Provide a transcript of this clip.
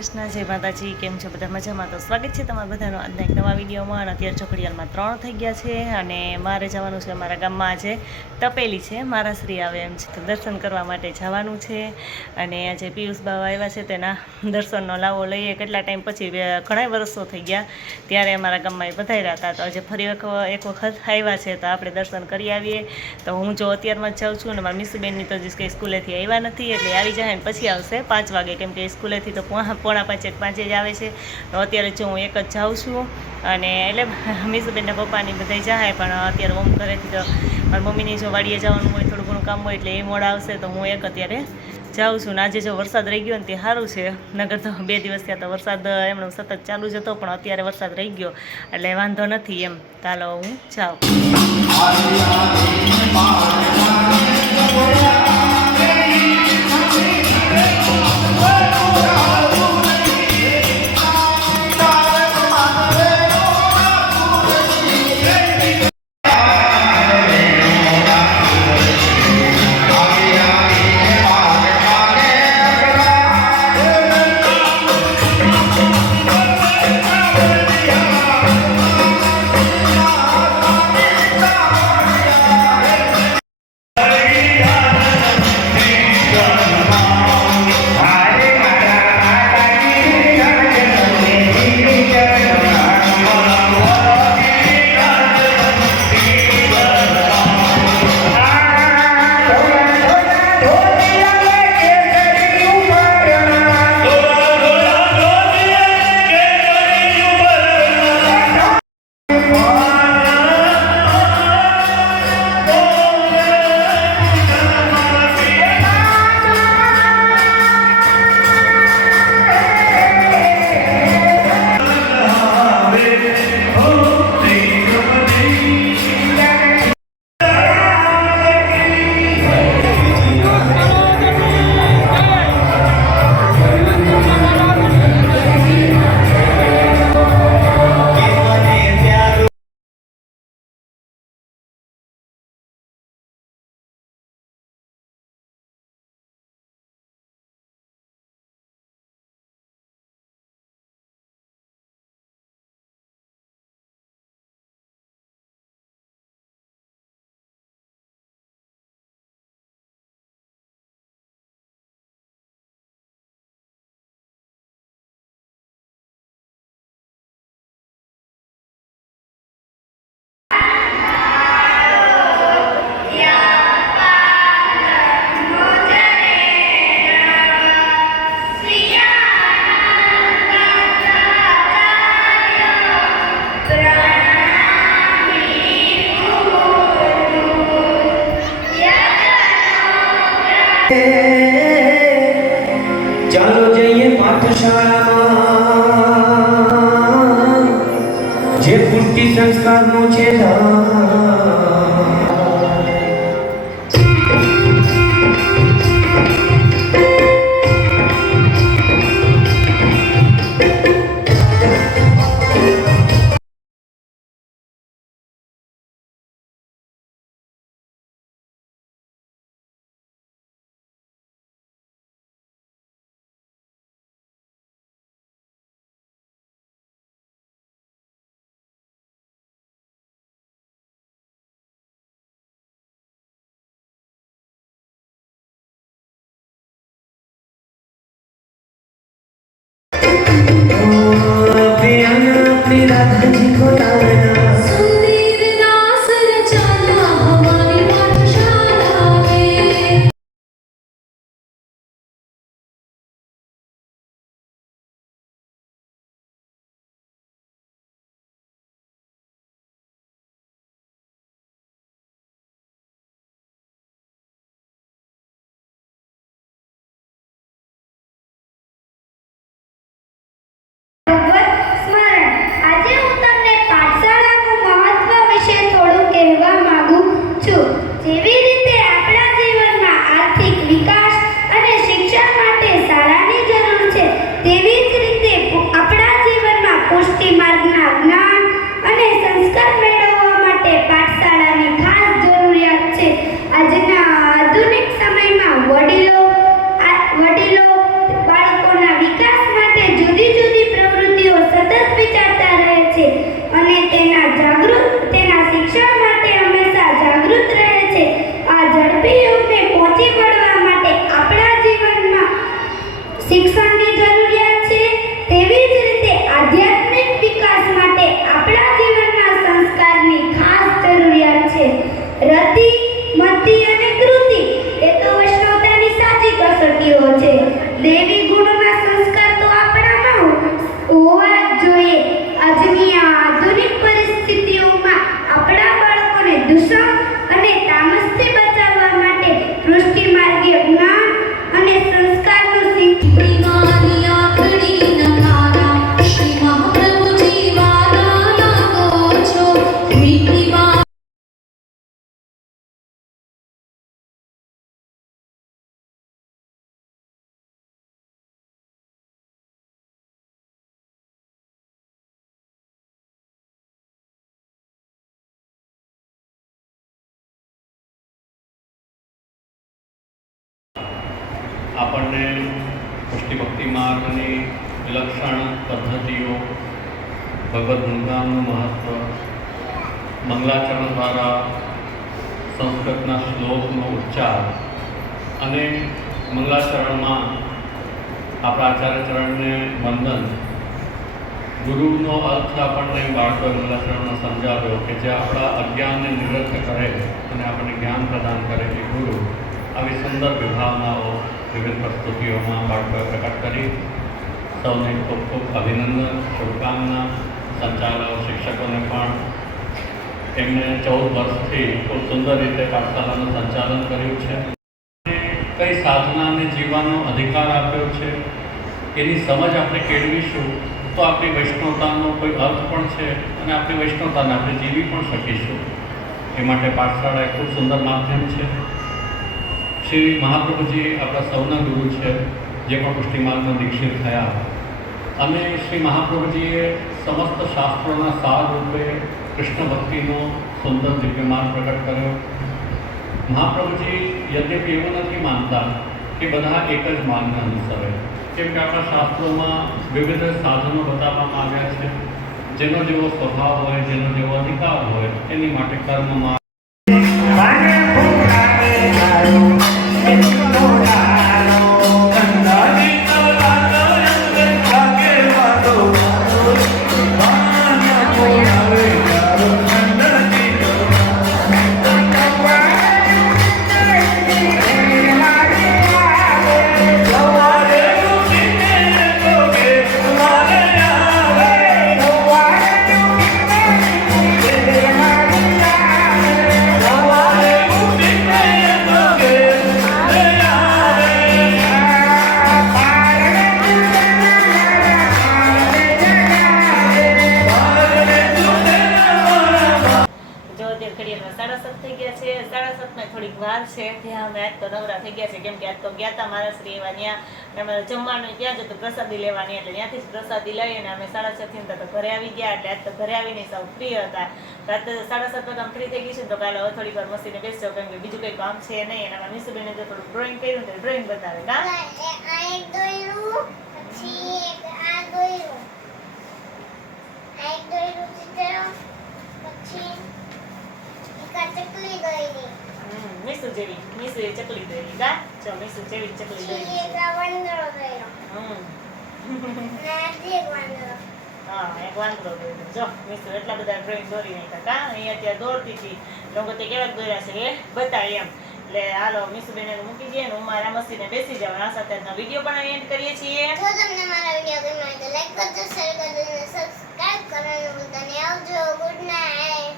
કૃષ્ણ, જય માતાજી, કેમ છો બધા મજામાં? તો સ્વાગત છે તમારા બધાનો આજના એક નવા વિડીયોમાં. અને અત્યારે ચોકડીયાલમાં ત્રણ થઈ ગયા છે અને મારે જવાનું છે મારા ગામમાં આજે તપેલી છે. મારા શ્રી આવે એમ છે. તો દર્શન કરવા માટે જવાનું છે. અને આજે પિયુષ બાબા આવ્યા છે તેના દર્શનનો લાવો લઈએ. કેટલા ટાઈમ પછી ઘણા વર્ષો થઈ ગયા ત્યારે અમારા ગામમાં એ પધાર્યા હતા. તો આજે ફરી એક વખત આવ્યા છે. તો આપણે દર્શન કરી આવીએ. તો હું જો અત્યારમાં જ જાઉં છું અને મારા મિસુબેનની તો જ કંઈ સ્કૂલેથી આવ્યા નથી. એટલે આવી જાય ને પછી આવશે. પાંચ વાગે કેમ કે સ્કૂલેથી તો પોણા પોણા પાંચે પાંચે જ આવે છે. અત્યારે જો હું એક જ જાઉં છું અને એટલે મિસુબેનના પપ્પાની બધા જાય, પણ અત્યારે ઓમ ઘરેથી તો મારી મમ્મીની જો વાડીએ જવાનું હોય, થોડું ઘણું કામ હોય એટલે એ મોડા આવશે, તો હું એક અત્યારે જાઉં છું. ને આજે જો વરસાદ રહી ગયો ને તે સારું છે. નગર તો બે દિવસ થયા તો વરસાદ એમણે સતત ચાલુ જ હતો, પણ અત્યારે વરસાદ રહી ગયો, એટલે વાંધો નથી એમ. ચાલો હું જાઉં. પુષ્ટિ સંસ્કારનો આપણી રાધાજી આપણને પુષ્ટિ ભક્તિ માર્ગની વિલક્ષણ પદ્ધતિઓ, ભગવદ્ ગુણગાનનું મહત્ત્વ મંગલાચરણ દ્વારા સંસ્કૃતના શ્લોકનો ઉચ્ચાર અને મંગલાચરણમાં આપણા આચાર્યચરણને વંદન. ગુરુનો અર્થ આપણને બાળકોએ મંગલાચરણમાં સમજાવ્યો કે જે આપણા અજ્ઞાનને નિવૃત્ત કરે અને આપણને જ્ઞાન પ્રદાન કરે એ ગુરુ. આવી સુંદર વિભાવનાઓ, વિવિધ પ્રસ્તુતિઓમાં બાળકોએ પ્રકટ કરી. સૌને ખૂબ ખૂબ અભિનંદન, શુભકામના, સંચાલકો, શિક્ષકોને પણ. એમણે ચૌદ વર્ષથી ખૂબ સુંદર રીતે પાઠશાલાનું સંચાલન કર્યું છે. કઈ સાધનાને જીવવાનો અધિકાર આપ્યો છે? એની સમજ આપણે કેળવીશું તો આપણી વૈષ્ણવતાનો કોઈ અર્થ પણ છે અને આપણી વૈષ્ણવતાને આપણે જીવી પણ શકીશું. એ માટે પાઠશાળા એ ખૂબ સુંદર માધ્યમ છે. શ્રી મહાપ્રભુજી આપણા સૌના ગુરુ છે, જે પણ પુષ્ટિમાર્ગમાં દીક્ષિત થયા. અને શ્રી મહાપ્રભુજીએ સમસ્ત શાસ્ત્રોના સાર રૂપે કૃષ્ણ ભક્તિનો સુંદર દિવ્ય માર્ગ પ્રગટ કર્યો. મહાપ્રભુજી યદ્યપી એવું નથી માનતા કે બધા એક જ માર્ગને અનુસરે. કેમ કે આપણા શાસ્ત્રોમાં વિવિધ સાધનો બતાવવામાં આવ્યા છે. જેનો જેવો સ્વભાવ હોય, જેનો જેવો અધિકાર હોય, એની માટે કર્મમાં અમારે જમવાનું ત્યાં જ હતું પ્રસાદી લેવાની એટલે ત્યાંથી જ પ્રસાદી લઈ અને અમે સાડા છ થી તો ઘરે આવી ગયા એટલે આજ તો ઘરે આવીને સૌ ફ્રી હતા. રાતે સાડા સાત વાગે ફ્રી થઈ ગઈ છે તો કાલે થોડી વાર મસીને બેસજો કેમ કે બીજું કંઈ કામ છે નહીં અને અમારા મિસુબેને જો થોડું ડ્રોઈંગ કર્યું તો ડ્રોઈંગ બતાવે. ના? જેવી એક એ ચકલી એક આ મીસુ મીસુ જો મીસુ જેવી ચકલી વાંદરો હમ. હા એક વાંદરો જો એટલા બધા ડ્રોઈંગ દોરી નાખ્યા. કા અહીંયા ત્યાં દોરતી હતી. લોકો તે કેવા દોર્યા છે એ બતાવી એમ. એટલે હાલો મિસુબેને મૂકી દઈએ ને હું મારા મસીને બેસી જાઉં. આ સાથે આજનો વીડિયો પણ એન્ડ કરીએ છીએ. જો તમને મારા વીડિયો ગમ્યો હોય તો લાઈક કરજો શેર કરજો અને સબસ્ક્રાઇબ કરવાનું ભૂલતા નહીં આવજો. Good night